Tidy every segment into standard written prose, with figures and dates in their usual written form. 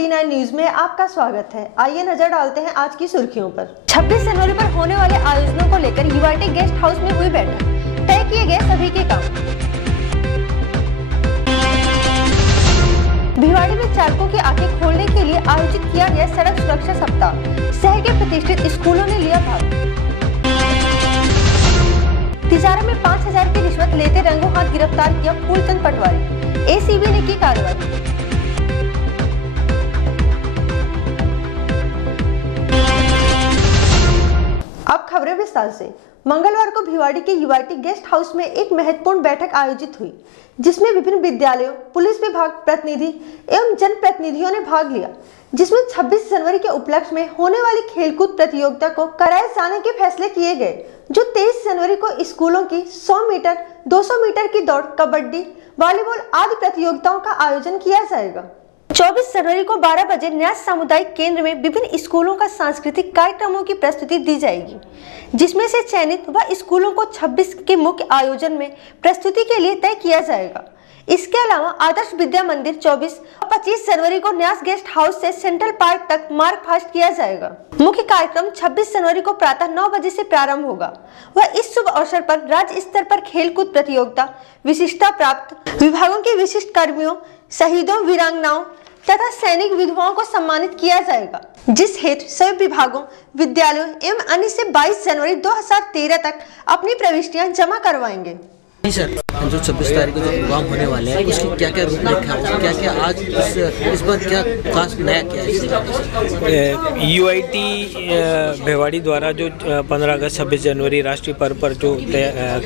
D9 news में आपका स्वागत है। आइए नजर डालते हैं आज की सुर्खियों पर। 26 जनवरी पर होने वाले आयोजनों को लेकर यूआईटी गेस्ट हाउस में हुई बैठक, तय किए गए सभी के काम। भिवाड़ी में चालकों की आंखें खोलने के लिए आयोजित किया गया सड़क सुरक्षा सप्ताह, शहर के प्रतिष्ठित स्कूलों ने लिया भाग। तिजारा में 5000 की रिश्वत लेते रंगों हाथ गिरफ्तार किया फूलचंद पटवारी, एसीबी ने की कार्रवाई। अब खबरें विस्तार से। मंगलवार को भिवाड़ी के यूआईटी गेस्ट हाउस में एक महत्वपूर्ण बैठक आयोजित हुई, जिसमें विभिन्न विद्यालयों, पुलिस विभाग प्रतिनिधि एवं जनप्रतिनिधियों ने भाग लिया, जिसमें 26 जनवरी के उपलक्ष्य में होने वाली खेलकूद प्रतियोगिता को कराए जाने के फैसले किए गए, जो 23 जनवरी को स्कूलों की 100 मीटर, 200 मीटर की दौड़, कबड्डी, वॉलीबॉल आदि प्रतियोगिताओं का आयोजन किया जाएगा। 24 जनवरी को 12 बजे न्यास सामुदायिक केंद्र में विभिन्न स्कूलों का सांस्कृतिक कार्यक्रमों की प्रस्तुति दी जाएगी, जिसमें से चयनित व स्कूलों को 26 के मुख्य आयोजन में प्रस्तुति के लिए तय किया जाएगा। इसके अलावा आदर्श विद्या मंदिर 24 और 25 जनवरी को न्यास गेस्ट हाउस से सेंट्रल पार्क तक मार्ग फास्ट किया जाएगा। मुख्य कार्यक्रम 26 जनवरी को प्रातः 9 बजे से प्रारंभ होगा। वह इस शुभ अवसर पर राज्य स्तर पर खेलकूद प्रतियोगिता, विशिष्टता प्राप्त विभागों के विशिष्ट कर्मियों, शहीदों, वीरांगनाओं तथा सैनिक विधवाओं को सम्मानित किया जाएगा, जिस हेतु सभी विभागों, विद्यालयों एवं अन्य से 22 जनवरी 2013 तक अपनी प्रविष्टियां जमा करवाएंगे। जी सर, जो 26 तारीख को जो प्रोग्राम होने वाले हैं, उसकी क्या क्या रूपरेखा है, क्या क्या आज इस बार क्या खास नया क्या है? यूआईटी भिवाड़ी द्वारा जो 15 अगस्त 26 जनवरी राष्ट्रीय पर्व पर जो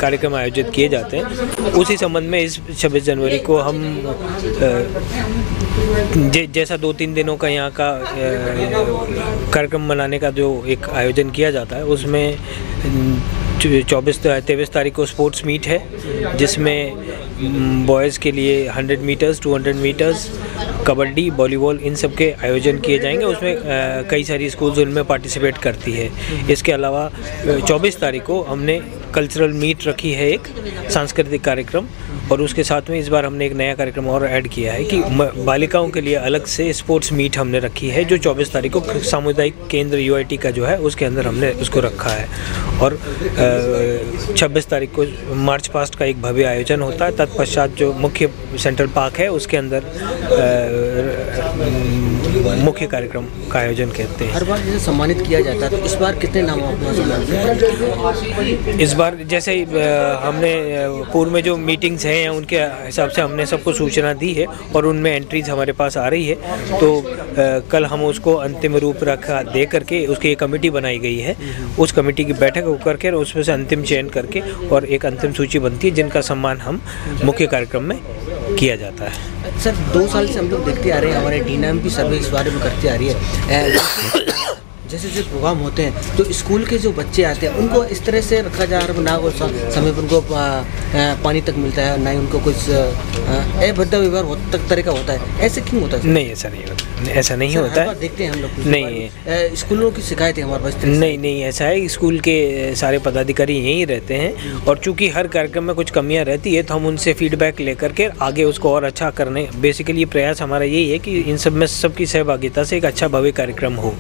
कार्यक्रम आयोजित किए जाते हैं, उसी संबंध में इस 26 जनवरी को हम जैसा 2-3 दिनों का यहाँ का कार्यक्रम मनाने का जो एक आयोजन किया जाता है, उसमें 23 तारीख को स्पोर्ट्स मीट है, जिसमें बॉयज़ के लिए 100 मीटर्स, 200 मीटर्स, कबड्डी, वॉलीबॉल इन सब के आयोजन किए जाएंगे। उसमें कई सारी स्कूल्स उनमें पार्टिसिपेट करती है। इसके अलावा 24 तारीख को हमने कल्चरल मीट रखी है, एक सांस्कृतिक कार्यक्रम, और उसके साथ में इस बार हमने एक नया कार्यक्रम और ऐड किया है कि बालिकाओं के लिए अलग से स्पोर्ट्स मीट हमने रखी है, जो 24 तारीख को सामुदायिक केंद्र यूआईटी का जो है उसके अंदर हमने उसको रखा है। और 26 तारीख को मार्च पास्ट का एक भव्य आयोजन होता है। तत्पश्चात जो मुख्य सेंट्रल पार्क है उसके अंदर मुख्य कार्यक्रम का आयोजन करते हैं। हर बार जैसे सम्मानित किया जाता है, तो इस बार कितने नामों इस बार जैसे हमने पूर्व में जो मीटिंग्स हैं उनके हिसाब से हमने सबको सूचना दी है और उनमें एंट्रीज हमारे पास आ रही है। तो कल हम उसको अंतिम रूप रखा दे करके उसकी एक कमेटी बनाई गई है। उस कमेटी की बैठक होकर के उसमें से अंतिम चयन करके और एक अंतिम सूची बनती है, जिनका सम्मान हम मुख्य कार्यक्रम में किया जाता है। सर, 2 साल से हम लोग देखते आ रहे हैं, हमारे D9 भी सर्वे इस बारे में करती आ रही है। जैसे जो प्रोग्राम होते हैं, तो स्कूल के जो बच्चे आते हैं उनको इस तरह से रखा जा रहा है, ना वो समय पर उनको पानी तक मिलता है, ना ही उनको कुछ भद्दा व्यवहार तक तरह का होता है। ऐसे क्यों होता है? नहीं, ऐसा नहीं होता, ऐसा नहीं होता है। देखते हैं हम लोग नहीं, स्कूलों की शिकायतें हमारे पास नहीं ऐसा है। स्कूल के सारे पदाधिकारी यहीं रहते हैं, और चूंकि हर कार्यक्रम में कुछ कमियां रहती है तो हम उनसे फीडबैक लेकर के आगे उसको और अच्छा करने, बेसिकली प्रयास हमारा यही है कि इन सब में सबकी सहभागिता से एक अच्छा भव्य कार्यक्रम हो।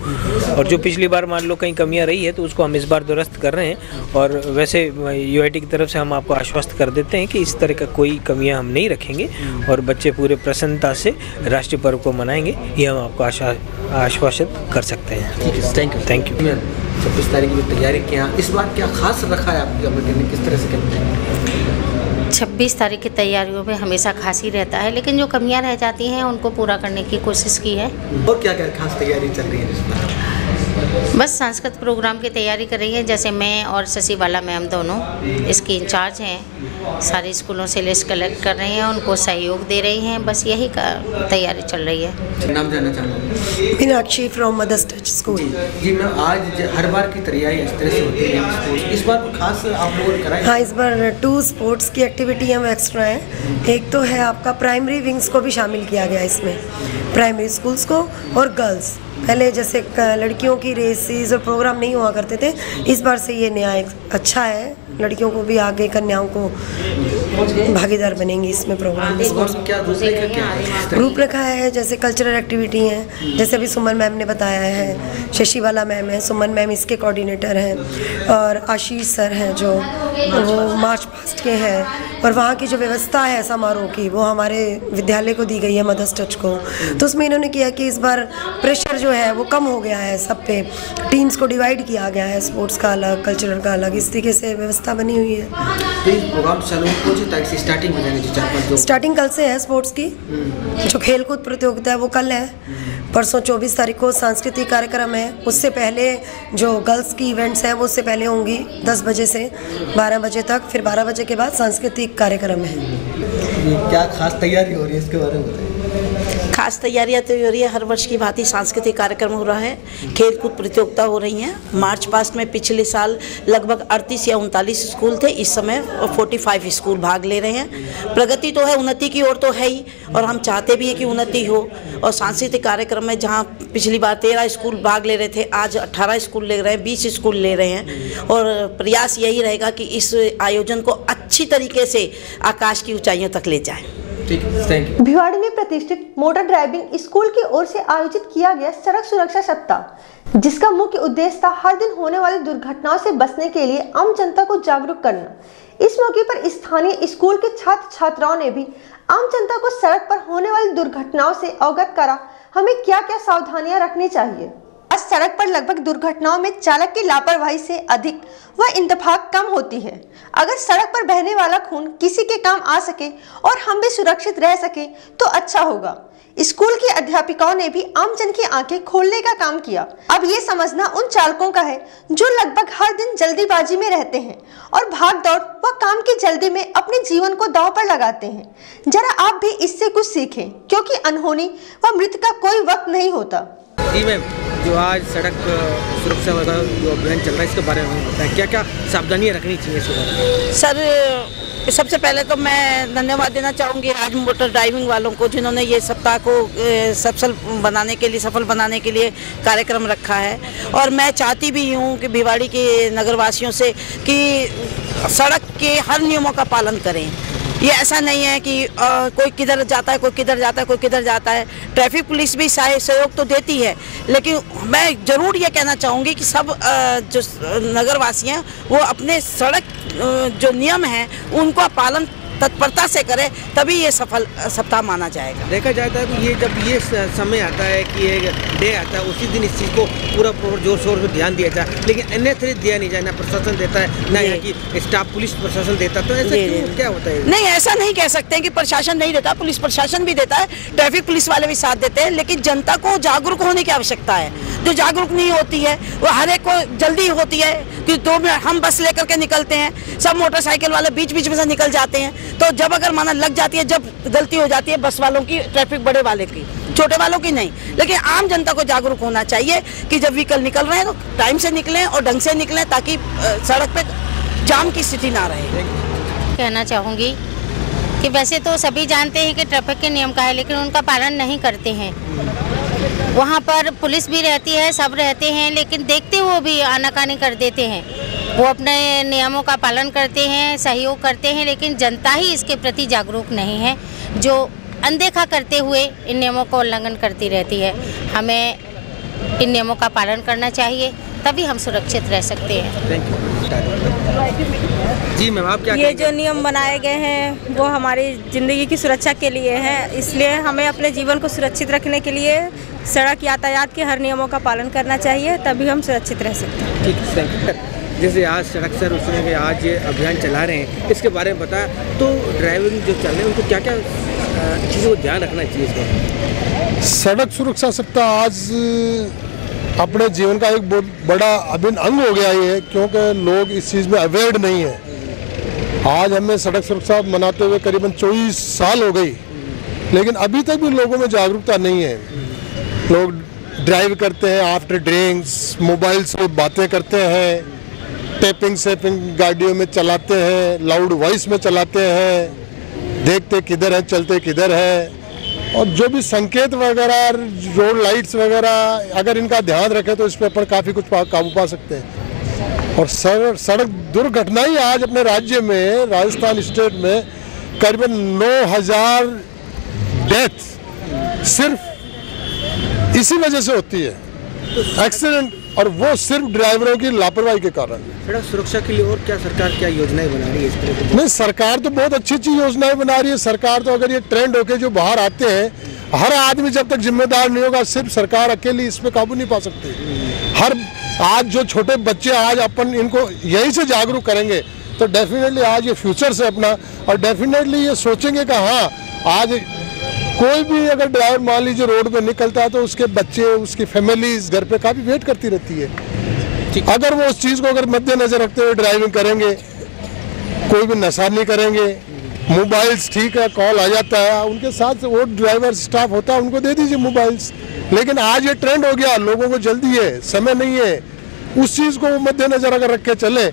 और जो पिछली बार मान लो कहीं कमियां रही है तो उसको हम इस बार दुरुस्त कर रहे हैं। और वैसे यूआईटी की तरफ से हम आपको आश्वस्त कर देते हैं कि इस तरह का कोई कमियां हम नहीं रखेंगे और बच्चे पूरे प्रसन्नता से राष्ट्रीय पर्व को मनाएंगे, ये हम आपको आश्वासित कर सकते हैं। Thank you. 26 तारीख की तैयारी क्या, इस बार क्या खास रखा है आपकी कमेटी ने, किस तरह से करते हैं? 26 तारीख की तैयारियों में हमेशा खास ही रहता है, लेकिन जो कमियां रह जाती हैं उनको पूरा करने की कोशिश की है। और क्या क्या खास तैयारी चल रही है इस बार? बस सांस्कृतिक प्रोग्राम की तैयारी कर रही है। जैसे मैं और शशि बाला मैम दोनों इसकी इंचार्ज हैं, सारे स्कूलों से लिस्ट कलेक्ट कर रही हैं, उनको सहयोग दे रही हैं। बस यही का तैयारी चल रही है। नाम जानना चाहूँगा। Meenakshi from Mother's Touch School. जी मैम, आज हर बार की तैयारी इस तरह से होती है, इस बार खास आप लोगों ने कराई? हाँ, इस बार 2 स्पोर्ट्स की एक्टिविटी हम एक्स्ट्रा हैं। एक तो है आपका प्राइमरी विंग्स को भी शामिल किया गया इसमें, प्राइमरी स्कूल्स को और गर्ल्स। पहले जैसे लड़कियों की रेसेस और प्रोग्राम नहीं हुआ करते थे, इस बार से ये नया एक अच्छा है लड़कियों को भी आगे, कन्याओं को भागीदार बनेंगी इसमें प्रोग्राम में। क्या रूपरेखा है, जैसे कल्चरल एक्टिविटी हैं, जैसे अभी सुमन मैम ने बताया है, शशिवाला मैम है, सुमन मैम इसके कोऑर्डिनेटर हैं, और आशीष सर हैं जो वो मार्च पास्ट के हैं, और वहाँ की जो व्यवस्था है समारोह की वो हमारे विद्यालय को दी गई है, मदर्स टच को। तो उसमें इन्होंने किया कि इस बार प्रेशर जो है वो कम हो गया है, सब पे टीम्स को डिवाइड किया गया है, स्पोर्ट्स का अलग, कल्चरल का अलग, इस तरीके से व्यवस्था बनी हुई है। प्रोग्राम स्टार्टिंग कल से है स्पोर्ट्स की, जो खेलकूद प्रतियोगिता है वो कल है, परसों 24 तारीख को सांस्कृतिक कार्यक्रम है, उससे पहले जो गर्ल्स की इवेंट्स हैं वो उससे पहले होंगी 10 बजे से 12 बजे तक, फिर 12 बजे के बाद सांस्कृतिक कार्यक्रम है। क्या खास तैयारी हो रही है इसके बारे में बताइए। खास तैयारियां तो हो रही है, हर वर्ष की भांति सांस्कृतिक कार्यक्रम हो रहा है, खेल कूद प्रतियोगिता हो रही हैं। मार्च पास्ट में पिछले साल लगभग 38 या 39 स्कूल थे, इस समय 45 स्कूल भाग ले रहे हैं। प्रगति तो है, उन्नति की ओर तो है ही, और हम चाहते भी हैं कि उन्नति हो। और सांस्कृतिक कार्यक्रम में जहां पिछली बार 13 स्कूल भाग ले रहे थे, आज 18 स्कूल ले रहे हैं, 20 स्कूल ले रहे हैं, और प्रयास यही रहेगा कि इस आयोजन को अच्छी तरीके से आकाश की ऊंचाइयों तक ले जाएं। भिवाड़ी में प्रतिष्ठित मोटर ड्राइविंग स्कूल की ओर से आयोजित किया गया सड़क सुरक्षा सप्ताह, जिसका मुख्य उद्देश्य था हर दिन होने वाली दुर्घटनाओं से बचने के लिए आम जनता को जागरूक करना। इस मौके पर स्थानीय स्कूल के छात्र छात्राओं ने भी आम जनता को सड़क पर होने वाली दुर्घटनाओं से अवगत करा, हमें क्या क्या सावधानियां रखनी चाहिए। आज सड़क पर लगभग दुर्घटनाओं में चालक की लापरवाही से अधिक व इंतफाक कम होती है। अगर सड़क पर बहने वाला खून किसी के काम आ सके और हम भी सुरक्षित रह सके तो अच्छा होगा। स्कूल की अध्यापिकाओं ने भी आमजन की आंखें खोलने का काम किया। अब ये समझना उन चालकों का है जो लगभग हर दिन जल्दीबाजी में रहते हैं और भाग दौड़ व काम की जल्दी में अपने जीवन को दांव पर लगाते हैं। जरा आप भी इससे कुछ सीखें, क्योंकि अनहोनी व मृत्यु का कोई वक्त नहीं होता। जी मैम, जो आज सड़क सुरक्षा वाला जो अभियान चल रहा है इसके बारे में बताएं, क्या क्या सावधानियां रखनी चाहिए इसके बारे में। सर, सबसे पहले तो मैं धन्यवाद देना चाहूँगी आज मोटर ड्राइविंग वालों को, जिन्होंने ये सप्ताह को सफल बनाने के लिए कार्यक्रम रखा है। और मैं चाहती भी हूँ कि भिवाड़ी के नगरवासियों से कि सड़क के हर नियमों का पालन करें। ये ऐसा नहीं है कि कोई किधर जाता है, कोई किधर जाता है, कोई किधर जाता है। ट्रैफिक पुलिस भी सहयोग तो देती है, लेकिन मैं ज़रूर ये कहना चाहूँगी कि सब जो नगरवासी हैं वो अपने सड़क जो नियम हैं उनका पालन तत्परता से करें, तभी ये सफल सप्ताह माना जाएगा। देखा जाता है कि ये जब ये समय आता है कि ये डे आता है, उसी दिन इस चीज़ को पूरा जोर शोर से ध्यान दिया जाए, लेकिन अन्यथा दिया नहीं जाए, ना प्रशासन देता है ना यहाँ की स्टाफ पुलिस प्रशासन देता, तो ऐसा क्या होता है? नहीं, ऐसा नहीं कह सकते कि प्रशासन नहीं देता, पुलिस प्रशासन भी देता है, ट्रैफिक पुलिस वाले भी साथ देते हैं, लेकिन जनता को जागरूक होने की आवश्यकता है। जो जागरूक नहीं होती है वो हर एक को जल्दी होती है कि 2 मिनट हम बस लेकर के निकलते हैं, सब मोटरसाइकिल वाले बीच बीच में से निकल जाते हैं। तो जब अगर माना लग जाती है, जब गलती हो जाती है बस वालों की, ट्रैफिक बड़े वाले की, छोटे वालों की नहीं। लेकिन आम जनता को जागरूक होना चाहिए कि जब व्हीकल निकल रहे हैं तो टाइम से निकलें और ढंग से निकलें, ताकि सड़क पे जाम की स्थिति ना रहे। कहना चाहूँगी कि वैसे तो सभी जानते हैं कि ट्रैफिक के नियम का है, लेकिन उनका पालन नहीं करते हैं। वहाँ पर पुलिस भी रहती है, सब रहते हैं, लेकिन देखते हुए भी आनाकानी कर देते हैं। वो अपने नियमों का पालन करते हैं, सहयोग करते हैं, लेकिन जनता ही इसके प्रति जागरूक नहीं है, जो अनदेखा करते हुए इन नियमों का उल्लंघन करती रहती है। हमें इन नियमों का पालन करना चाहिए, तभी हम सुरक्षित रह सकते हैं। जी मैम, आप क्या ये जो नियम बनाए गए हैं वो हमारी ज़िंदगी की सुरक्षा के लिए है, इसलिए हमें अपने जीवन को सुरक्षित रखने के लिए सड़क यातायात के हर नियमों का पालन करना चाहिए, तभी हम सुरक्षित रह सकते हैं। ठीक है। जैसे आज सड़क सुरक्षा के आज ये अभियान चला रहे हैं, इसके बारे में बताया, तो ड्राइविंग जो चल रहे हैं उनको क्या क्या चीज़ों को ध्यान रखना चाहिए इसमें? सड़क सुरक्षा सप्ताह आज अपने जीवन का एक बहुत बड़ा अभिन्न अंग हो गया है, क्योंकि लोग इस चीज़ में अवेयर नहीं है। आज हमें सड़क सुरक्षा मनाते हुए करीबन 24 साल हो गई, लेकिन अभी तक भी लोगों में जागरूकता नहीं है। लोग ड्राइव करते हैं आफ्टर ड्रिंक्स, मोबाइल से बातें करते हैं, टैपिंग सेपिंग गाड़ियों में चलाते हैं, लाउड वॉइस में चलाते हैं, देखते किधर है चलते किधर है। और जो भी संकेत वगैरह, रोड लाइट्स वगैरह, अगर इनका ध्यान रखें तो इस पर अपन काफ़ी कुछ काबू पा सकते हैं। और सड़क दुर्घटना ही आज अपने राज्य में, राजस्थान स्टेट में करीबन 9000 डेथ सिर्फ इसी वजह से होती है, एक्सीडेंट, और वो सिर्फ ड्राइवरों की लापरवाही के कारण। सड़क सुरक्षा के लिए और क्या सरकार क्या योजनाएं बना रही है इस तरह की? नहीं, सरकार तो बहुत अच्छी अच्छी योजनाएं बना रही है। सरकार तो अगर ये ट्रेंड होके जो बाहर आते हैं, हर आदमी जब तक जिम्मेदार नहीं होगा, सिर्फ सरकार अकेली इस पे काबू नहीं पा सकती। हर आज जो छोटे बच्चे, आज अपन इनको यही से जागरूक करेंगे तो डेफिनेटली आज ये फ्यूचर से अपना, और डेफिनेटली ये सोचेंगे कि हाँ, आज कोई भी अगर ड्राइवर मान लीजिए रोड पे निकलता है तो उसके बच्चे, उसकी फैमिलीज घर पे काफ़ी वेट करती रहती है। अगर वो उस चीज़ को अगर मद्देनजर रखते हुए ड्राइविंग करेंगे, कोई भी नशा नहीं करेंगे, मोबाइल्स ठीक है, कॉल आ जाता है, उनके साथ वो ड्राइवर स्टाफ होता है, उनको दे दीजिए मोबाइल्स। लेकिन आज ये ट्रेंड हो गया, लोगों को जल्दी है, समय नहीं है, उस चीज़ को मद्देनजर अगर रख के चले,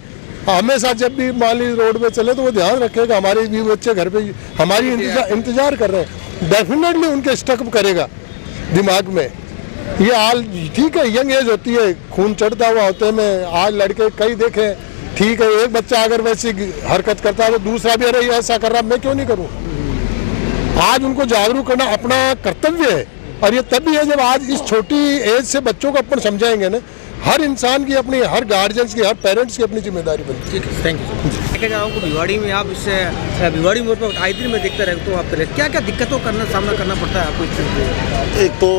हमेशा जब भी मान लीजिए रोड पे चले तो वो ध्यान रखेगा हमारे भी बच्चे घर पे हमारी इंतजार कर रहे हैं, डेफिनेटली उनके स्टक करेगा दिमाग में। ये हाल ठीक है, यंग एज होती है, खून चढ़ता हुआ होते में आज लड़के कई देखे, ठीक है, एक बच्चा अगर वैसी हरकत करता है तो दूसरा भी अरे ऐसा कर रहा, मैं क्यों नहीं करूं। आज उनको जागरूक करना अपना कर्तव्य है, और ये तभी है जब आज इस छोटी एज से बच्चों को अपन समझाएंगे ना। हर इंसान की अपनी, हर गार्जियंस की, हर पेरेंट्स की अपनी जिम्मेदारी बनती है। ठीक है, थैंक यू। मैं जाऊँ भिवाड़ी में आप इससे भिवाड़ी मोड़ पर आए दिन में देखते रहते हो आप, क्या क्या दिक्कतों का सामना करना पड़ता है आपको इस चीज़? एक तो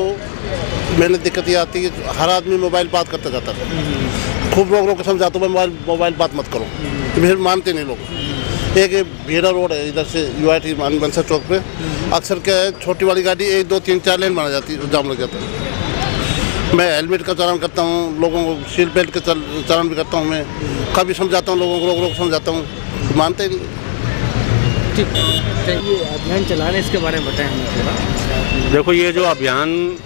मैंने दिक्कत ये आती है कि हर आदमी मोबाइल बात करता जाता है, खूब लोगों को समझाता हूँ मोबाइल बात मत करो, तो फिर मानते नहीं लोग। एक भीड़ा रोड है इधर से UIT मनसा चौक पे, अक्सर क्या है छोटी वाली गाड़ी 1 2 3 4 लेन बना जाती है, जाम लग जाता है। मैं हेलमेट का चालान करता हूँ, लोगों को सीट बेल्ट का चालान भी करता हूँ, मैं कभी समझाता हूँ लोगों को, लोग समझाता हूँ, तो मानते नहीं। ठीक है, ये अभियान चलाने इसके बारे में बताएं हमें थोड़ा। देखो, ये जो अभियान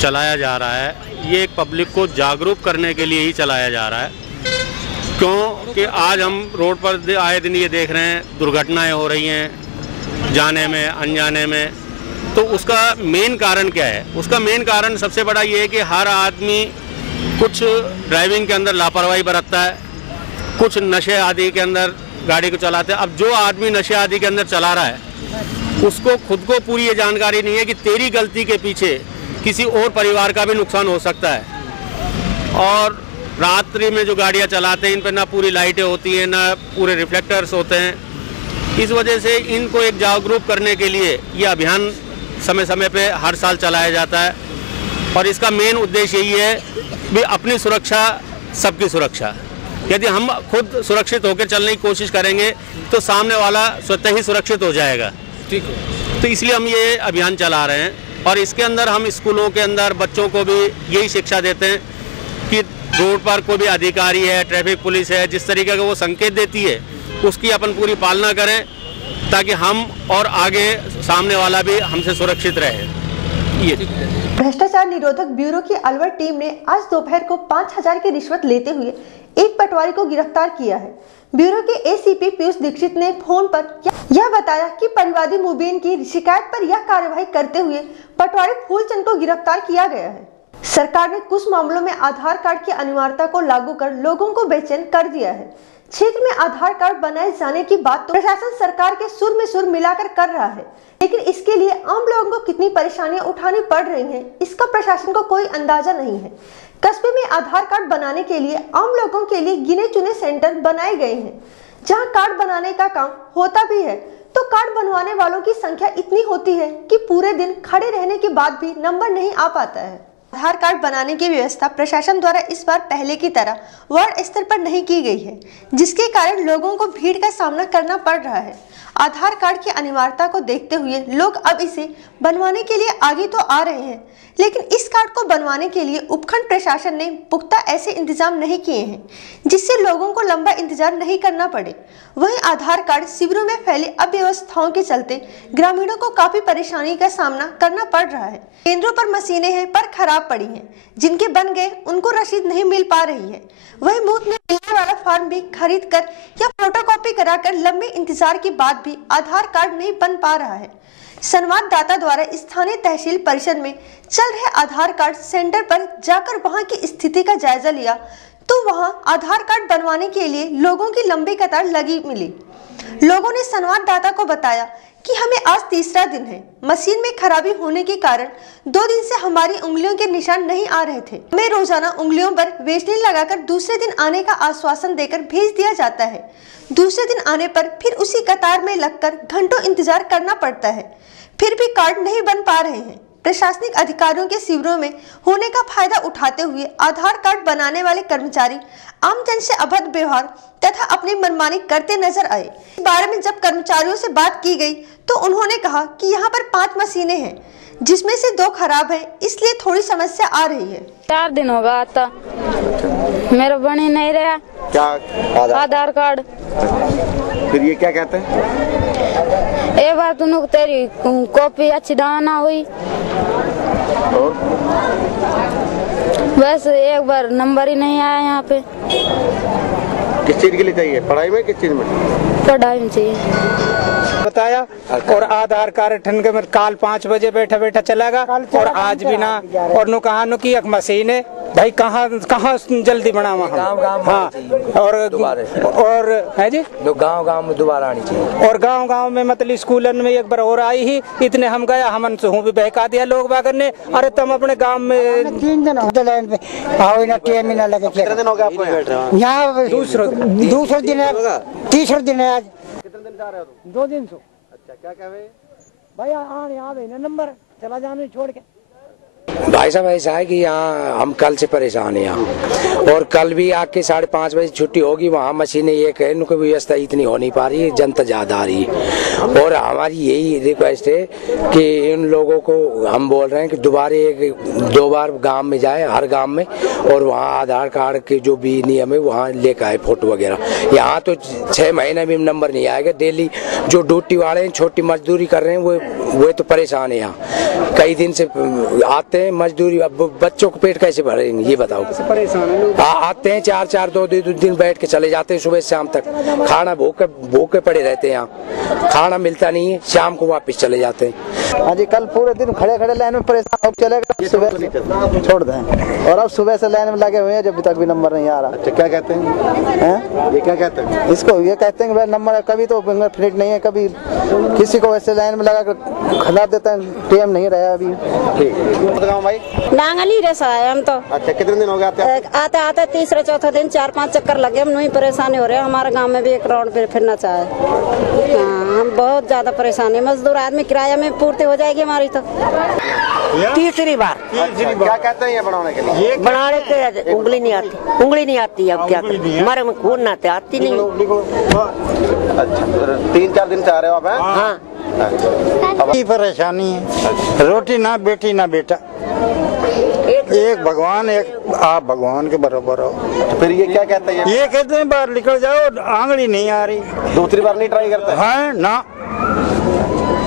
चलाया जा रहा है, ये एक पब्लिक को जागरूक करने के लिए ही चलाया जा रहा है। क्योंकि आज हम रोड पर आए दिन ये देख रहे हैं दुर्घटनाएं हो रही हैं, जाने में अनजाने में। तो उसका मेन कारण क्या है? उसका मेन कारण सबसे बड़ा ये है कि हर आदमी कुछ ड्राइविंग के अंदर लापरवाही बरतता है, कुछ नशे आदि के अंदर गाड़ी को चलाते हैं। अब जो आदमी नशे आदि के अंदर चला रहा है, उसको खुद को पूरी ये जानकारी नहीं है कि तेरी गलती के पीछे किसी और परिवार का भी नुकसान हो सकता है। और रात्रि में जो गाड़ियाँ चलाते हैं, इन पर ना पूरी लाइटें होती हैं, ना पूरे रिफ्लेक्टर्स होते हैं। इस वजह से इनको एक जागरूक करने के लिए ये अभियान समय समय पे हर साल चलाया जाता है, और इसका मेन उद्देश्य यही है कि अपनी सुरक्षा सबकी सुरक्षा। यदि हम खुद सुरक्षित होकर चलने की कोशिश करेंगे तो सामने वाला स्वतः ही सुरक्षित हो जाएगा। ठीक है, तो इसलिए हम ये अभियान चला रहे हैं, और इसके अंदर हम स्कूलों के अंदर बच्चों को भी यही शिक्षा देते हैं कि रोड पर कोई भी अधिकारी है, ट्रैफिक पुलिस है, जिस तरीके का वो संकेत देती है उसकी अपन पूरी पालना करें, ताकि हम और आगे सामने वाला भी हमसे सुरक्षित रहे। ये भ्रष्टाचार निरोधक ब्यूरो की अलवर टीम ने आज दोपहर को 5000 की रिश्वत लेते हुए एक पटवारी को गिरफ्तार किया है। ब्यूरो के ACP पीयूष दीक्षित ने फोन पर यह बताया कि परिवादी मुबीन की शिकायत पर यह कार्यवाही करते हुए पटवारी फूलचंद को गिरफ्तार किया गया है। सरकार ने कुछ मामलों में आधार कार्ड की अनिवार्यता को लागू कर लोगों को बेचैन कर दिया है। क्षेत्र में आधार कार्ड बनाए जाने की बात तो प्रशासन सरकार के सुर में सुर मिलाकर कर रहा है, लेकिन इसके लिए आम लोगों को कितनी परेशानियां उठानी पड़ रही हैं, इसका प्रशासन को कोई अंदाजा नहीं है। कस्बे में आधार कार्ड बनाने के लिए आम लोगों के लिए गिने चुने सेंटर बनाए गए हैं, जहां कार्ड बनाने का काम होता भी है तो कार्ड बनवाने वालों की संख्या इतनी होती है कि पूरे दिन खड़े रहने के बाद भी नंबर नहीं आ पाता है। आधार कार्ड बनाने की व्यवस्था प्रशासन द्वारा इस बार पहले की तरह वार्ड स्तर पर नहीं की गई है, जिसके कारण लोगों को भीड़ का सामना करना पड़ रहा है। आधार कार्ड की अनिवार्यता को देखते हुए लोग अब इसे बनवाने के लिए आगे तो आ रहे हैं, लेकिन इस कार्ड को बनवाने के लिए उपखंड प्रशासन ने पुख्ता ऐसे इंतजाम नहीं किए हैं जिससे लोगों को लंबा इंतजार नहीं करना पड़े। वहीं आधार कार्ड शिविरों में फैले अव्यवस्थाओं के चलते ग्रामीणों को काफी परेशानी का सामना करना पड़ रहा है। केंद्रों पर मशीनें हैं पर खराब पड़ी हैं, जिनके बन गए उनको रसीद नहीं मिल पा रही है। वहीं मुफ्त में मिलने वाला फॉर्म भी खरीद कर या फोटोकॉपी कराकर लंबे इंतजार के बाद भी आधार कार्ड नहीं बन पा रहा है। संवाददाता द्वारा स्थानीय तहसील परिषद में चल रहे आधार कार्ड सेंटर पर जाकर वहां की स्थिति का जायजा लिया, तो वहां आधार कार्ड बनवाने के लिए लोगों की लंबी कतार लगी मिली। लोगों ने संवाददाता को बताया कि हमें आज तीसरा दिन है, मशीन में खराबी होने के कारण 2 दिन से हमारी उंगलियों के निशान नहीं आ रहे थे। हमें रोजाना उंगलियों पर वेसलीन लगाकर दूसरे दिन आने का आश्वासन देकर भेज दिया जाता है। दूसरे दिन आने पर फिर उसी कतार में लगकर घंटों इंतजार करना पड़ता है, फिर भी कार्ड नहीं बन पा रहे हैं। प्रशासनिक अधिकारियों के शिविरों में होने का फायदा उठाते हुए आधार कार्ड बनाने वाले कर्मचारी आमजन से अभद्र व्यवहार तथा अपनी मनमानी करते नजर आए। इस बारे में जब कर्मचारियों से बात की गई तो उन्होंने कहा कि यहाँ पर 5 मशीनें हैं, जिसमें से 2 खराब है, इसलिए थोड़ी समस्या आ रही है। 4 दिन होगा आता, मेरा बनी नहीं रहा क्या आधार कार्ड। फिर ये क्या कहते हैं? एक बार तुम तेरी कॉपी अच्छी दाना हुई, वैसे एक बार नंबर ही नहीं आया यहाँ पे। किस चीज के लिए चाहिए? पढ़ाई में? किस चीज में? पढ़ाई में चाहिए बताया। और आधार कार्ड ठन के काल 5 बजे बैठा बैठा चला गया और आज भी ना। और नु कहा की एक मशीन है भाई, कहाँ जल्दी बनावा हम। हाँ, और है जी गांव में दोबारा आनी चाहिए। और गांव में मतलब स्कूलन में एक बार और आई ही, इतने हम गया, हमन से भी बहका दिया लोग बागर ने। अरे तुम अपने गांव में 3 दिन होते लाइन पे आओ ना, टाइम ना लगे। कितने दिन हो गए आपको यहाँ? दूसरा दिन है, तीसरा दिन है आज। कितने दिन जा रहे हो? 2 दिन से। अच्छा, क्या कह रहे भाई? आने नंबर चला जाने छोड़ के। भाई साहब ऐसा है कि यहाँ हम कल से परेशान हैं यहाँ, और कल भी आके 5:30 बजे छुट्टी होगी। वहाँ मशीनें एक है, उनकी व्यवस्था इतनी हो नहीं पा रही है, जनता ज्यादा आ रही है। और हमारी यही रिक्वेस्ट है कि इन लोगों को हम बोल रहे हैं कि दोबारा 1-2 बार गांव में जाए, हर गांव में, और वहाँ आधार कार्ड के जो भी नियम है वहाँ लेकर आए फोटो वगैरह। यहाँ तो 6 महीने में नंबर नहीं आएगा। डेली जो ड्यूटी वाले हैं, छोटी मजदूरी कर रहे हैं, वो तो परेशान है। यहाँ कई दिन से आते हैं मजदूरी, अब बच्चों को पेट कैसे भरेंगे ये बताओ। आते हैं 4-4 2 दिन बैठ के चले जाते हैं, सुबह शाम तक खाना भूखे पड़े रहते हैं। यहाँ खाना मिलता नहीं है, शाम को वापस चले जाते हैं। हाँ जी, कल पूरे दिन खड़े लाइन में परेशान हो चले गए, सुबह छोड़ दें। और अब सुबह से लाइन में लगे हुए हैं, जब तक भी नंबर नहीं आ रहा। अच्छा, क्या कहते हैं? ये क्या कहते हैं इसको? ये कहते हैं कि नंबर कभी तो फिंगर प्रिंट नहीं है, कभी किसी को वैसे लाइन में लगा कर खिला देता है, टाइम नहीं रहा अभी। ठीक भाई, नांगली रसा है हम तो। अच्छा, कितने दिन हो गए आते 3-4 दिन 4-5 चक्कर लगे, हम नहीं परेशानी हो रहे हैं। हमारे गांव में भी एक राउंड पे फिरना चाहे। हाँ, हम बहुत ज्यादा परेशान है। मजदूर आदमी किराया में पूर्ति हो जाएगी हमारी तो। तीसरी बार। क्या कहते हैं ये बनाने के लिए? बनाने के उंगली नहीं आती। अब क्या करें, हमारे में खून ना आती नहीं। अच्छा, 3-4 दिन से आ रहे हो आप? हाँ, परेशानी है। रोटी ना बेटी ना बेटा, एक भगवान, एक आप भगवान के बराबर हो। तो फिर ये क्या कहते हैं? ये कहते हैं बाहर निकल जाओ, आंगड़ी नहीं आ रही। दूसरी बार नहीं ट्राई करते हैं? ना,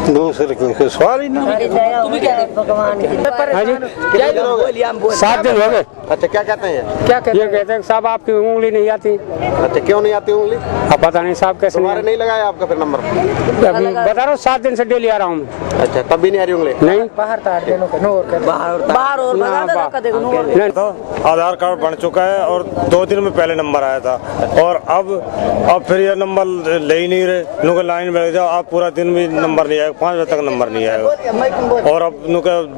दूसरे को सवाल ही ना। भगवान 7 दिन हो गए। अच्छा, क्या कहते हैं? क्या कहते हैं साहब, आपकी उंगली नहीं आती। अच्छा, क्यों नहीं आती उंगली? अब पता नहीं साहब, कैसे नहीं लगाया आपका फिर नंबर? बता रहा हूँ, 7 दिन से डेली आ रहा हूँ। अच्छा, तब भी नहीं आ रही उंगली? नहीं, आधार कार्ड बन चुका है और 2 दिन में पहले नंबर आया था, और अब फिर ये नंबर ले ही नहीं रहे। लोग लाइन में लग जाओ, आप पूरा दिन भी नंबर नहीं आएगा, 5 बजे तक नंबर नहीं आएगा। और अब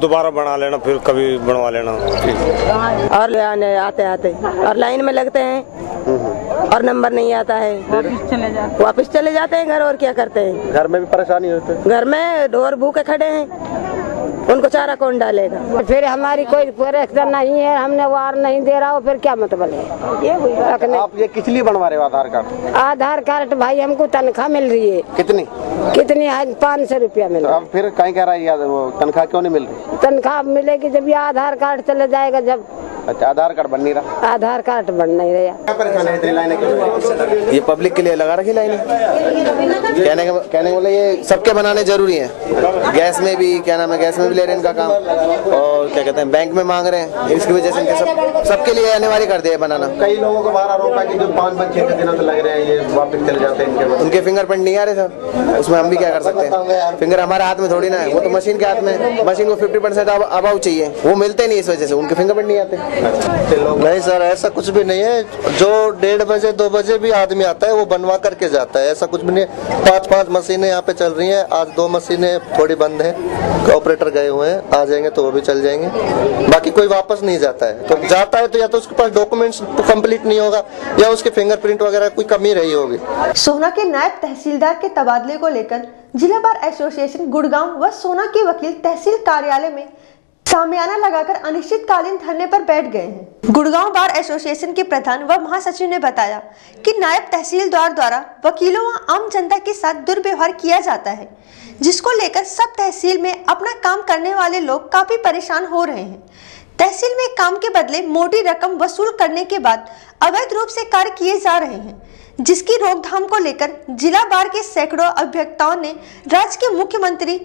दोबारा बना लेना, फिर कभी बनवा लेना। और आते और लाइन में लगते हैं और नंबर नहीं आता है, वापस चले जाते हैं घर। और क्या करते हैं? घर में भी परेशानी होती है। घर में ढोर भूखे खड़े हैं, उनको चारा कौन डालेगा? फिर हमारी कोई परेशानी नहीं है, हमने वार नहीं दे रहा हो, फिर क्या मतलब है ये? आप ये किस लिए बनवा रहे हो आधार कार्ड? आधार कार्ड भाई हमको तनख्वाह मिल रही है। कितनी है? 500 रुपया मिल रहा है। फिर कहीं कह रहा है वो तनख्वाह क्यों नहीं मिल रही? तनख्वाह मिलेगी जब ये आधार कार्ड चले जाएगा जब। अच्छा, आधार कार्ड बन नहीं रहा? आधार कार्ड बन नहीं रहा। क्या परेशानी है? इतनी लाइनें क्यों? ये पब्लिक के लिए लगा रखी लाइनें। कहने बोले ये सबके बनाने जरूरी है। गैस में भी क्या नाम है, गैस में भी ले रहे हैं इनका काम, और क्या कहते हैं बैंक में मांग रहे हैं, इसकी वजह से इनके सबके लिए अनिवार्य कर दिया बनाना। कई लोगों को बाहर आरोप है कि जो 5-6 दिनों से लग रहे हैं, ये वापस चले जाते हैं। उनके फिंगरप्रिंट नहीं आ रहे सर, उसमें हम भी क्या कर सकते हैं? फिंगर हमारे हाथ में थोड़ी ना है, वो तो मशीन के हाथ में। मशीन को 50% अबाव चाहिए, वो मिलते नहीं, इस वजह से उनके फिंगरप्रिंट नहीं आते। नहीं सर, ऐसा कुछ भी नहीं है। जो 1:30 बजे 2 बजे भी आदमी आता है वो बनवा करके जाता है, ऐसा कुछ भी नहीं है। 5 मशीनें यहाँ पे चल रही हैं। आज 2 मशीनें थोड़ी बंद हैं, ऑपरेटर गए हुए हैं, आ जाएंगे तो वो भी चल जाएंगे। बाकी कोई वापस नहीं जाता है। तो जाता है तो या तो उसके पास डॉक्यूमेंट्स कंप्लीट नहीं होगा या उसके फिंगरप्रिंट वगैरह कोई कमी रही होगी। सोहना के नायब तहसीलदार के तबादले को लेकर जिला बार एसोसिएशन गुड़गांव व सोहना के वकील तहसील कार्यालय में सामियाना लगाकर अनिश्चितकालीन धरने पर बैठ गए हैं। गुड़गांव बार एसोसिएशन के प्रधान व महासचिव ने बताया कि नायब तहसीलदार द्वारा वकीलों व आम जनता के साथ दुर्व्यवहार किया जाता है, जिसको लेकर सब तहसील में अपना काम करने वाले लोग काफी परेशान हो रहे हैं। तहसील में काम के बदले मोटी रकम वसूल करने के बाद अवैध रूप से कार्य किए जा रहे हैं, जिसकी रोकथाम को लेकर जिला बार के सैकड़ों अभियंताओं ने राज्य के मुख्यमंत्री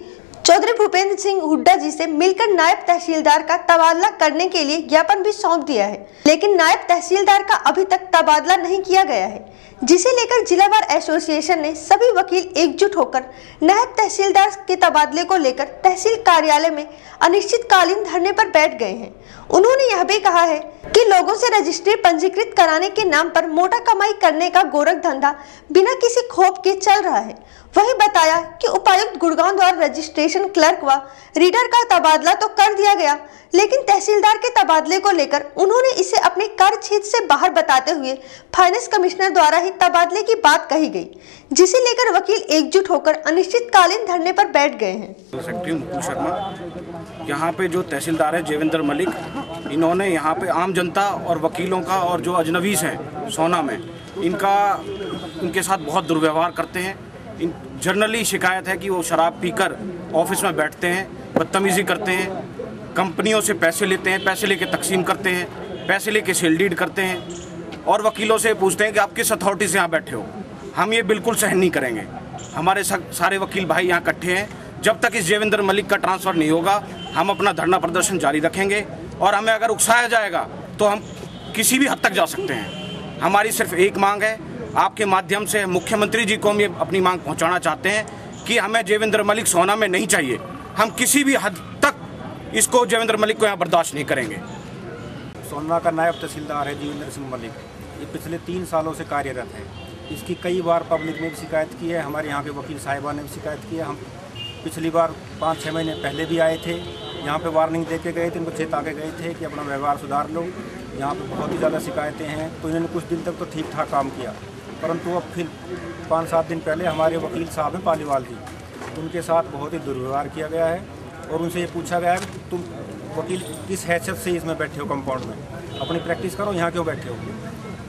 चौधरी भूपेंद्र सिंह हुड्डा जी से मिलकर नायब तहसीलदार का तबादला करने के लिए ज्ञापन भी सौंप दिया है, लेकिन नायब तहसीलदार का अभी तक तबादला नहीं किया गया है, जिसे लेकर जिला बार एसोसिएशन ने सभी वकील एकजुट होकर नायब तहसीलदार के तबादले को लेकर तहसील कार्यालय में अनिश्चितकालीन धरने पर बैठ गए हैं। उन्होंने यह भी कहा है कि लोगों से रजिस्ट्री पंजीकृत कराने के नाम पर मोटा कमाई करने का गोरख धंधा बिना किसी खौफ के चल रहा है। वही बताया कि उपायुक्त गुड़गांव द्वारा रजिस्ट्रेशन क्लर्क व रीडर का तबादला तो कर दिया गया, लेकिन तहसीलदार के तबादले को लेकर उन्होंने इसे अपने कार्य क्षेत्र से बाहर बताते हुए फाइनेंस कमिश्नर द्वारा ही तबादले की बात कही गई, जिसे लेकर वकील एकजुट होकर अनिश्चितकालीन धरने पर बैठ गए हैं। सेक्रेटरी मुकुल शर्मा, यहाँ पे जो तहसीलदार है जेविंदर मलिक, इन्होंने यहाँ पे आम जनता और वकीलों का और जो अजनबीस हैं सोना में, इनके साथ बहुत दुर्व्यवहार करते हैं। जनरली शिकायत है कि वो शराब पीकर ऑफिस में बैठते हैं, बदतमीजी करते हैं, कंपनियों से पैसे लेते हैं, पैसे लेके तकसीम करते हैं, पैसे लेके सेल डीड करते हैं और वकीलों से पूछते हैं कि आप किस अथॉरिटी से यहाँ बैठे हो। हम ये बिल्कुल सहन नहीं करेंगे। हमारे सारे वकील भाई यहाँ इकट्ठे हैं। जब तक इस जेविंदर मलिक का ट्रांसफ़र नहीं होगा हम अपना धरना प्रदर्शन जारी रखेंगे और हमें अगर उकसाया जाएगा तो हम किसी भी हद तक जा सकते हैं। हमारी सिर्फ एक मांग है, आपके माध्यम से मुख्यमंत्री जी को हम ये अपनी मांग पहुंचाना चाहते हैं कि हमें जेविंदर मलिक सोना में नहीं चाहिए। हम किसी भी हद तक इसको जेविंदर मलिक को यहाँ बर्दाश्त नहीं करेंगे। सोना का नायब तहसीलदार है जेविंदर सिंह मलिक, ये पिछले 3 सालों से कार्यरत है। इसकी कई बार पब्लिक ने भी शिकायत की है, हमारे यहाँ के वकील साहिबा ने भी शिकायत की है। हम पिछली बार 5-6 महीने पहले भी आए थे, यहाँ पे वार्निंग दे के गए थे, इनको चेता के गए थे कि अपना व्यवहार सुधार लो। यहाँ पे बहुत ही ज़्यादा शिकायतें हैं, तो इन्होंने कुछ दिन तक तो ठीक ठाक काम किया, परंतु अब फिर 5-7 दिन पहले हमारे वकील साहब हैं पालीवाल जी, उनके साथ बहुत ही दुर्व्यवहार किया गया है और उनसे ये पूछा गया है कि तुम वकील किस हैसियत से इसमें बैठे हो, कंपाउंड में अपनी प्रैक्टिस करो, यहाँ क्यों बैठे हो।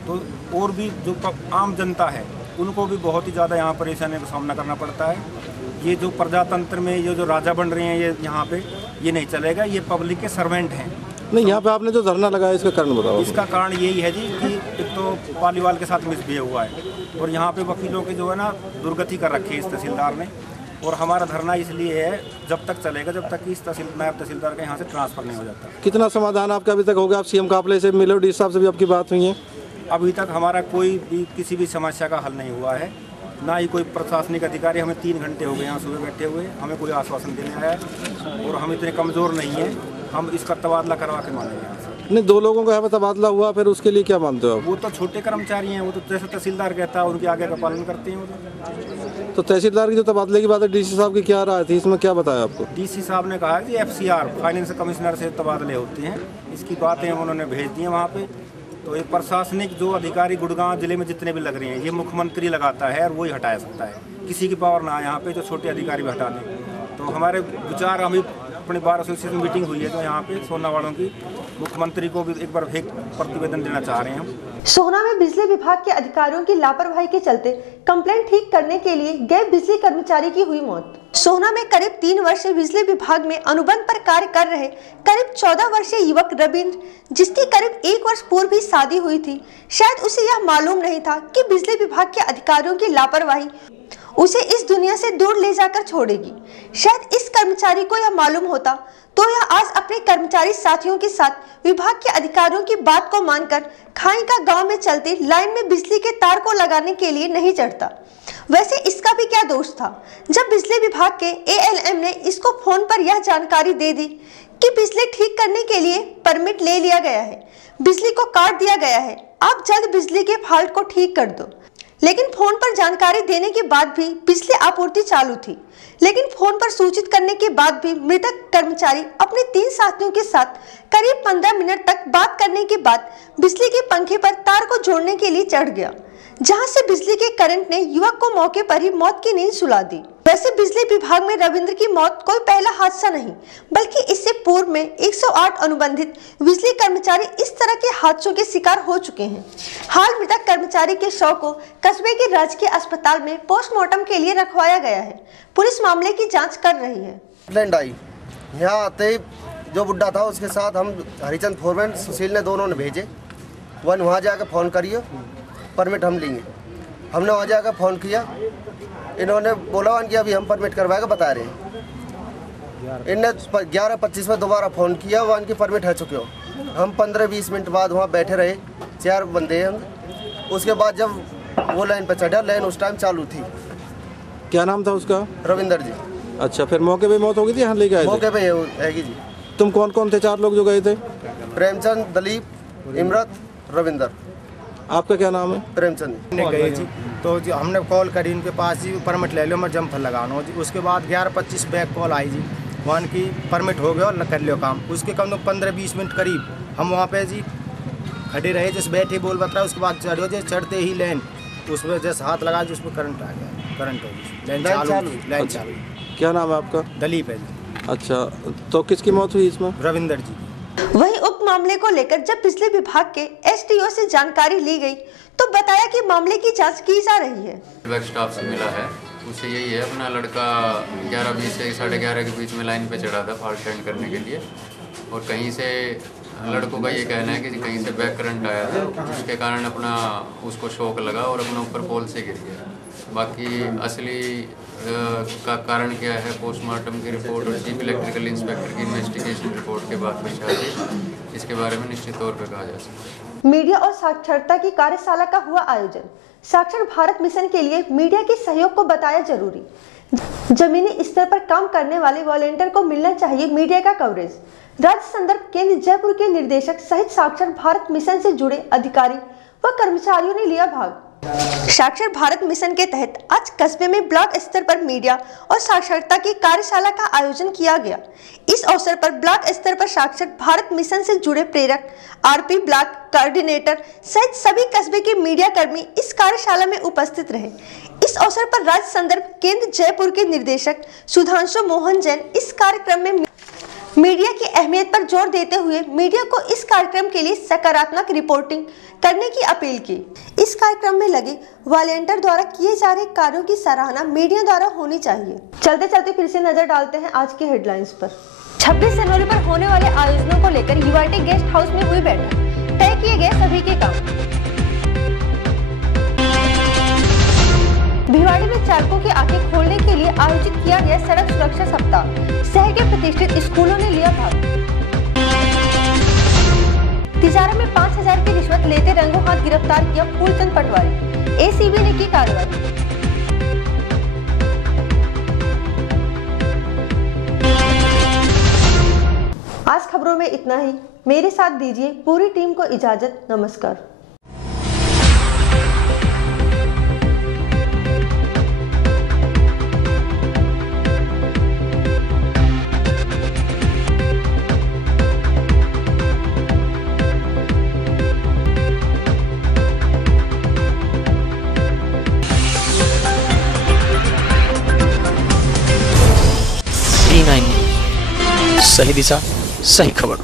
तो और भी जो आम जनता है उनको भी बहुत ही ज़्यादा यहाँ परेशानी का सामना करना पड़ता है। ये जो प्रजातंत्र में ये जो राजा बन रहे हैं ये यहाँ पे ये नहीं चलेगा, ये पब्लिक के सर्वेंट हैं। नहीं, यहाँ पे आपने जो धरना लगाया इसका कारण बताओ। इसका कारण यही है जी कि एक तो पालीवाल के साथ मिसबिहेव हुआ है और यहाँ पे वकीलों के जो है ना दुर्गति कर रखी है इस तहसीलदार ने। और हमारा धरना इसलिए है जब तक चलेगा जब तक इस नायब तहसीलदार का यहाँ से ट्रांसफर नहीं हो जाता। कितना समाधान आपका अभी तक हो गया? आप सीएम काफले से मिले, डी साहब से भी आपकी बात हुई है? अभी तक हमारा कोई भी किसी भी समस्या का हल नहीं हुआ है, ना ही कोई प्रशासनिक अधिकारी। हमें 3 घंटे हो गए यहाँ सुबह बैठे हुए, हमें कोई आश्वासन देने आया है और हम इतने कमज़ोर नहीं हैं, हम इसका तबादला करवा के मानेंगे यहाँ से। नहीं, 2 लोगों का यहाँ पे तबादला हुआ, फिर उसके लिए क्या मानते हो आप? वो तो छोटे कर्मचारी हैं, वो तो जैसे तहसीलदार कहता है उनके आगे का पालन करते हैं वो तो तहसीलदार की जो तबादले की बात है, डीसी साहब की क्या राय थी इसमें, क्या बताया आपको? डीसी साहब ने कहा कि FCR फाइनेंस कमिश्नर से तबादले होते हैं, इसकी बातें उन्होंने भेज दी हैं वहाँ पे। तो ये प्रशासनिक जो अधिकारी गुड़गांव जिले में जितने भी लग रहे हैं ये मुख्यमंत्री लगाता है और वही हटा सकता है, किसी की पावर ना यहाँ पे जो छोटे अधिकारी भी हटा दें। तो हमारे विचार, अभी अपने बार एसोसिएशन मीटिंग हुई है तो यहाँ पे सोना वालों की मुख्यमंत्री को भी एक बार प्रतिवेदन देना चाह रहे हैं हम। सोहना में बिजली विभाग के अधिकारियों की लापरवाही के चलते कंप्लेंट ठीक करने के लिए गए बिजली कर्मचारी की हुई मौत। सोहना में करीब 3 वर्ष से बिजली विभाग में अनुबंध पर कार्य कर रहे करीब 14 वर्षीय युवक रविंद्र, जिसकी करीब 1 वर्ष पूर्व ही शादी हुई थी, शायद उसे यह मालूम नहीं था कि बिजली विभाग के अधिकारियों की लापरवाही उसे इस दुनिया से दूर ले जाकर छोड़ेगी। शायद इस कर्मचारी को यह मालूम होता तो यह आज अपने कर्मचारी साथियों के साथ विभाग के अधिकारियों की बात को मानकर खाई का गांव में चलते लाइन में बिजली के तार को लगाने के लिए नहीं चढ़ता। वैसे इसका भी क्या दोष था जब बिजली विभाग के ALM ने इसको फोन पर यह जानकारी दे दी कि बिजली ठीक करने के लिए परमिट ले लिया गया है, बिजली को काट दिया गया है, आप जल्द बिजली के फॉल्ट को ठीक कर दो। लेकिन फोन पर जानकारी देने के बाद भी बिजली आपूर्ति चालू थी। लेकिन फोन पर सूचित करने के बाद भी मृतक कर्मचारी अपने 3 साथियों के साथ करीब 15 मिनट तक बात करने के बाद बिजली के पंखे पर तार को जोड़ने के लिए चढ़ गया, जहां से बिजली के करंट ने युवक को मौके पर ही मौत की नींद सुला दी। वैसे बिजली विभाग में रविंद्र की मौत कोई पहला हादसा नहीं, बल्कि इससे पूर्व में 108 अनुबंधित बिजली कर्मचारी इस तरह के हादसों के शिकार हो चुके हैं। हाल मृतक कर्मचारी के शव को कस्बे के राजकीय अस्पताल में पोस्टमार्टम के लिए रखवाया गया है। पुलिस मामले की जाँच कर रही है। यहाँ आते ही जो बुड्ढा था उसके साथ हम हरिचंद फोरमैन सुशील ने दोनों ने भेजे, वहाँ जाकर फ़ोन करिए, परमिट हम लेंगे। हमने वहाँ जाकर फ़ोन किया, इन्होंने बोला कि अभी हम परमिट करवाएगा बता रहे हैं। इनने 11:25 में दोबारा फ़ोन किया, वहाँ की परमिट है चुके हो। हम 15-20 मिनट बाद वहाँ बैठे रहे, 4 बंदे हम। उसके बाद जब वो लाइन पर चढ़ा, लाइन उस टाइम चालू थी। क्या नाम था उसका? रविंदर जी। अच्छा, फिर मौके पे मौत हो गई थी, यहाँ लेके आए थे? मौके पे हैगी जी। तुम कौन कौन थे 4 लोग जो गए थे? प्रेमचंद, दलीप, इमरत, रविंदर। आपका क्या नाम है? प्रेमचंद। गए जी, तो हमने कॉल करी उनके पास जी, परमिट ले लो, मैं जंपर लगाना जी। उसके बाद 11:25 बैक कॉल आई जी, वहाँ की परमिट हो गया और कर लियो काम। उसके कम 15-20 मिनट करीब हम वहाँ पे जी खड़े रहे, जैसे बैठे बोल बता। उसके बाद चढ़ो, जैसे चढ़ते ही लाइन उसमें जैसे हाथ लगा जी, उसमें करंट आ गया, करंट हो गई, लाइन चालू। क्या नाम है आपका? दलीप है जी। अच्छा, तो किसकी मौत हुई इसमें? रविंदर जी। वहीं उक्त मामले को लेकर जब बिजली विभाग के एसडीओ से जानकारी ली गई तो बताया कि मामले की जांच की जा रही है। विभाग स्टाफ से मिला है, उसे यही है, अपना लड़का 11:20 से 11:30 के बीच में लाइन पे चढ़ा था फॉल्ट फाइंड करने के लिए, और कहीं से लड़कों का ये कहना है कि कहीं से बैक करंट आया था, उसके कारण अपना उसको शॉक लगा और अपना ऊपर पोल से गिर गया। बाकी असली का कारण क्या है, पोस्टमार्टम की रिपोर्ट और चीफ इलेक्ट्रिकल इंस्पेक्टर की इन्वेस्टिगेशन रिपोर्ट के बाद इसके बारे में निश्चित तौर पर कहा जा सकता है। मीडिया और साक्षरता की कार्यशाला का हुआ आयोजन। साक्षर भारत मिशन के लिए मीडिया के सहयोग को बताया जरूरी। जमीनी स्तर पर काम करने वाले वॉलेंटियर को मिलना चाहिए मीडिया का कवरेज। राज्य संदर्भ केंद्र जयपुर के निर्देशक सहित साक्षर भारत मिशन से जुड़े अधिकारी व कर्मचारियों ने लिया भाग। साक्षर भारत मिशन के तहत आज कस्बे में ब्लॉक स्तर पर मीडिया और साक्षरता की कार्यशाला का आयोजन किया गया। इस अवसर पर ब्लॉक स्तर पर साक्षर भारत मिशन से जुड़े प्रेरक, आरपी ब्लॉक कोऑर्डिनेटर सहित सभी कस्बे के मीडिया कर्मी इस कार्यशाला में उपस्थित रहे। इस अवसर पर राज्य संदर्भ केंद्र जयपुर के निर्देशक सुधांशु मोहन जैन इस कार्यक्रम में मीडिया की अहमियत पर जोर देते हुए मीडिया को इस कार्यक्रम के लिए सकारात्मक रिपोर्टिंग करने की अपील की। इस कार्यक्रम में लगे वॉलेंटियर द्वारा किए जा रहे कार्यों की सराहना मीडिया द्वारा होनी चाहिए। चलते चलते फिर से नजर डालते हैं आज की हेडलाइंस पर। 26 जनवरी पर होने वाले आयोजनों को लेकर यूआईटी गेस्ट हाउस में हुई बैठक, तय किए गए सभी के काम। भिवाड़ी में चालकों की आंखें खोलने के लिए आयोजित किया गया सड़क सुरक्षा सप्ताह, शहर के प्रतिष्ठित स्कूलों ने लिया भाग। तिजारा में 5000 की रिश्वत लेते रंगों हाथ गिरफ्तार किया फूलचंद पटवारी, एसीबी ने की कार्रवाई। आज खबरों में इतना ही। मेरे साथ दीजिए पूरी टीम को इजाजत। नमस्कार। सही दिशा, सही खबर।